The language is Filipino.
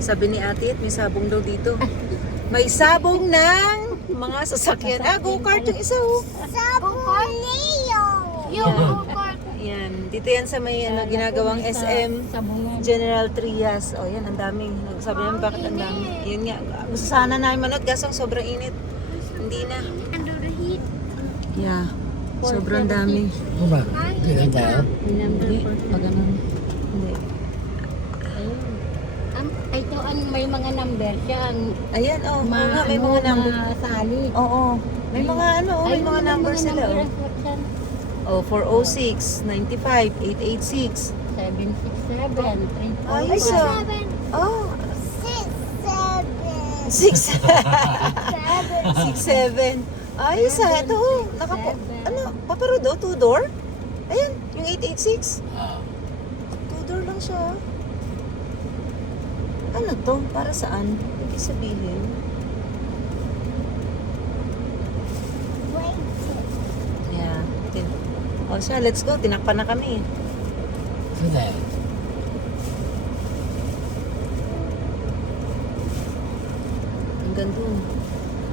Sabi ni ate, may sabong daw dito. May sabong ng mga sasakyan. Go-kart yung isa oh. Sabong Leo. Yung go-kart. Ayan, dito yan sa may ginagawang SM General Trias. Oh, yan, ang dami. Sabi namin bakit ang dami. Yun nga, gusto sana namin manood kasang sobrang init. Hindi na. Under the heat. Yeah, sobrang dami. Ba? Hindi lang tayo. Hindi, pag ganun. Hindi. Ito ang may mga number siya. Ayan, oh, nga, may mga number. Sali. Oo, may mga ano, may mga number sila. Oh, 406, 95, 886. 767, 3 Ayos ah. Oh, 6, 7. 6, 7. Ayos ah, ito oh. Ano, paparodo, 2-door? Ayan, yung 886. 2-door lang siya. Ano to? Para saan? Ibig sabihin. Yeah. O siya, let's go. Tinakpan na kami. Sige. Hanggang doon.